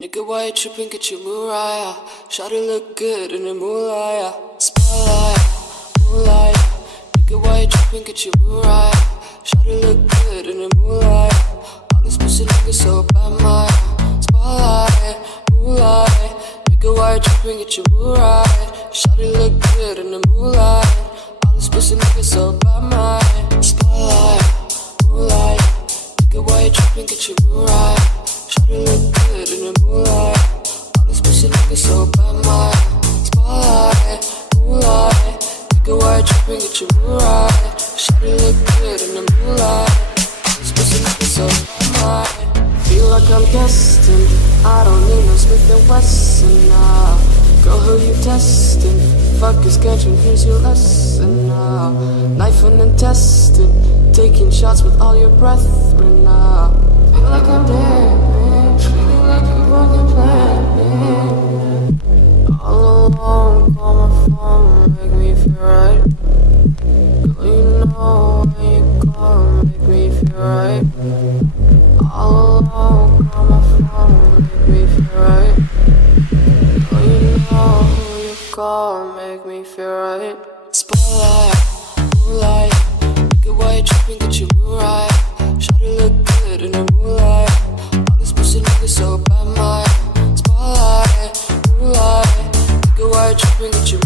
Nigga, why you tripping? Get your Mariah. Shawty look good in the moonlight. Spotlight, moonlight. Nigga, why you tripping? Get your Mariah. Shawty look good in the moonlight. All these pussy niggas so bad, my spotlight, moonlight. Nigga, why you tripping? Get your Mariah. Shawty look good in the moonlight. All these pussy niggas so bad, my spotlight, moonlight. Nigga, why you tripping? Get your Mariah. Shawty look good in the moonlight. All these pussy niggas so bad, my spotlight, moonlight. Nigga, why you tripping? Get your Mariah. Shawty look good in the moonlight. All these pussy niggas so bad, my feel like I'm destined. I don't need no Smith & Wesson now. Girl, who you testing? Fuck your schedule, here's your lesson now. Knife and intestine, taking shots with all your brethren now. Feel like I'm dead, man. Treating like you fucking planned, man. All alone, call my phone, make me feel right. Girl, you know when you call, make me feel right. All alone, call my phone, make me feel right. Girl, you know who you call, make me feel right. Spotlight, moonlight. Nigga, why you tripping? Get your Mariah. Shawty look good in the moonlight. All these pussy niggas so bad, my spotlight, moonlight. Nigga, why you tripping? Get your